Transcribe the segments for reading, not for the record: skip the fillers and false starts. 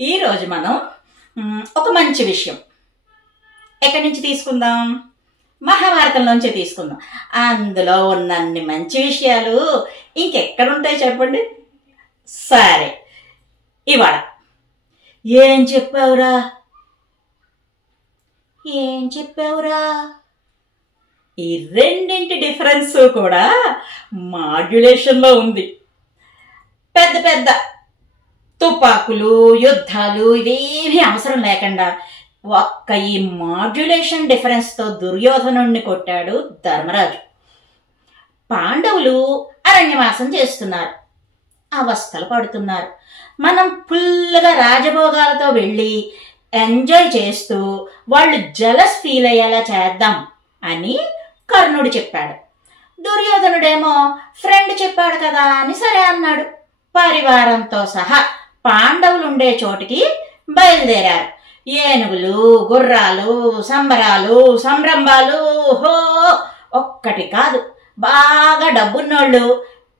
ఈరోజు మనం ఒక మంచి విషయం ఎక్కడి నుంచి తీసుకుందాం? మహాభారతంలోంచి తీసుకుందాం. అందులో ఉన్నన్ని మంచి విషయాలు ఇంకెక్కడుంటాయి చెప్పండి? సరే, ఇవాళ ఏం చెప్పావురా ఈ రెండింటి డిఫరెన్స్ కూడా మాడ్యులేషన్లో ఉంది. పెద్ద పెద్ద తుపాకులు, యుద్ధాలు ఇవేమీ అవసరం లేకుండా ఒక్క ఈ మాడ్యులేషన్ డిఫరెన్స్తో దుర్యోధనుణ్ణి కొట్టాడు ధర్మరాజు. పాండవులు అరణ్యవాసం చేస్తున్నారు, అవస్థలు పడుతున్నారు. మనం ఫుల్గా రాజభోగాలతో వెళ్ళి ఎంజాయ్ చేస్తూ వాళ్ళు జలస్ ఫీల్ అయ్యేలా చేద్దాం అని కర్ణుడు చెప్పాడు. దుర్యోధనుడేమో ఫ్రెండ్ చెప్పాడు కదా అని సరే అన్నాడు. పరివారంతో సహా పాండవులుండే చోటికి బయలుదేరారు. ఏనుగులు, గుర్రాలు, సంబరాలు, సంరంభాలు, హో ఒక్కటి కాదు. బాగా డబ్బున్నోళ్ళు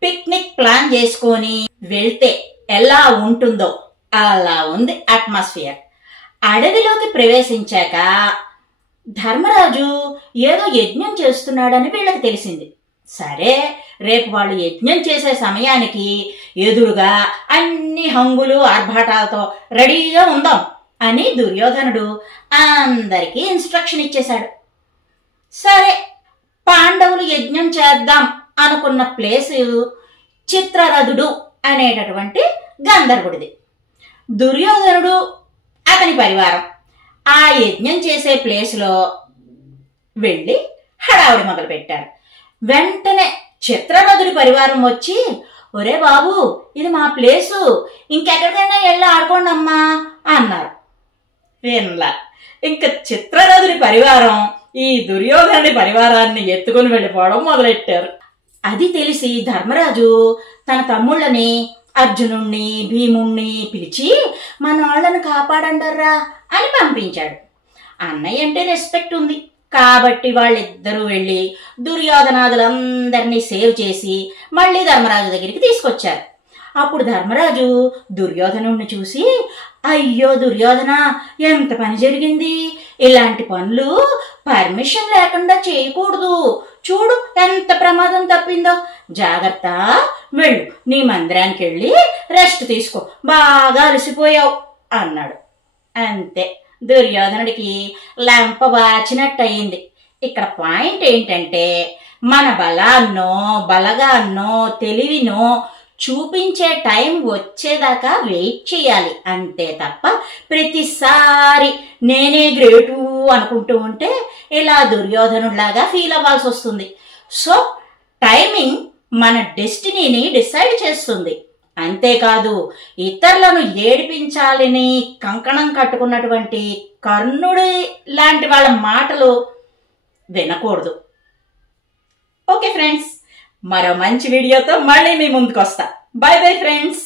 పిక్నిక్ ప్లాన్ చేసుకొని వెళ్తే ఎలా ఉంటుందో అలా ఉంది అట్మాస్ఫియర్. అడవిలోకి ప్రవేశించాక ధర్మరాజు ఏదో యజ్ఞం చేస్తున్నాడని వీళ్ళకి తెలిసింది. సరే, రేపు వాళ్ళు యజ్ఞం చేసే సమయానికి ఎదురుగా అన్ని హంగులు ఆర్భాటాలతో రెడీగా ఉందాం అని దుర్యోధనుడు అందరికీ ఇన్స్ట్రక్షన్ ఇచ్చేశాడు. సరే, పాండవులు యజ్ఞం చేద్దాం అనుకున్న ప్లేసు చిత్రరథుడు అనేటటువంటి గంధర్వుడిది. దుర్యోధనుడు, అతని పరివారం ఆ యజ్ఞం చేసే ప్లేస్లో వెళ్ళి హడావుడి మొదలు పెట్టారు. వెంటనే చిత్రరథుడి పరివారం వచ్చి, ఒరే బాబు, ఇది మా ప్లేసు, ఇంకెక్కడికైనా వెళ్ళి ఆడుకోండి అమ్మా అన్నారు. వినలా. ఇంకా చిత్రరథుడి పరివారం ఈ దుర్యోధనుడి పరివారాన్ని ఎత్తుకుని వెళ్ళిపోవడం మొదలెట్టారు. అది తెలిసి ధర్మరాజు తన తమ్ముళ్ళని అర్జునుణ్ణి, భీముణ్ణి పిలిచి మన వాళ్ళని కాపాడండర్రా అని పంపించాడు. అన్నయ్య అంటే రెస్పెక్ట్ ఉంది కాబట్టి వాళ్ళిద్దరూ వెళ్ళి దుర్యోధనాదులందరినీ సేవ్ చేసి మళ్ళీ ధర్మరాజు దగ్గరికి తీసుకొచ్చారు. అప్పుడు ధర్మరాజు దుర్యోధనుణ్ణి చూసి, అయ్యో దుర్యోధన, ఎంత పని జరిగింది, ఇలాంటి పనులు పర్మిషన్ లేకుండా చేయకూడదు, చూడు ఎంత ప్రమాదం తప్పిందో, జాగ్రత్త, వెళ్ళు, నీ మందిరానికి వెళ్ళి రెస్ట్ తీసుకో, బాగా అలసిపోయావు అన్నాడు. అంతే, దుర్యోధనుడికి లంప వాచినట్టు అయింది. ఇక్కడ పాయింట్ ఏంటంటే, మన బలగాన్నో తెలివినో చూపించే టైం వచ్చేదాకా వెయిట్ చేయాలి అంతే తప్ప ప్రతిసారి నేనే గ్రేటు అనుకుంటూ ఉంటే ఇలా దుర్యోధనుడిలాగా ఫీల్ అవ్వాల్సి వస్తుంది. సో టైమింగ్ మన డెస్టినీని డిసైడ్ చేస్తుంది. అంతేకాదు, ఇతరులను ఏడిపించాలని కంకణం కట్టుకున్నటువంటి కర్ణుడి లాంటి వాళ్ళ మాటలు వినకూడదు. ఓకే ఫ్రెండ్స్, మరో మంచి వీడియోతో మళ్ళీ మీ ముందుకు వస్తా. By bye friends.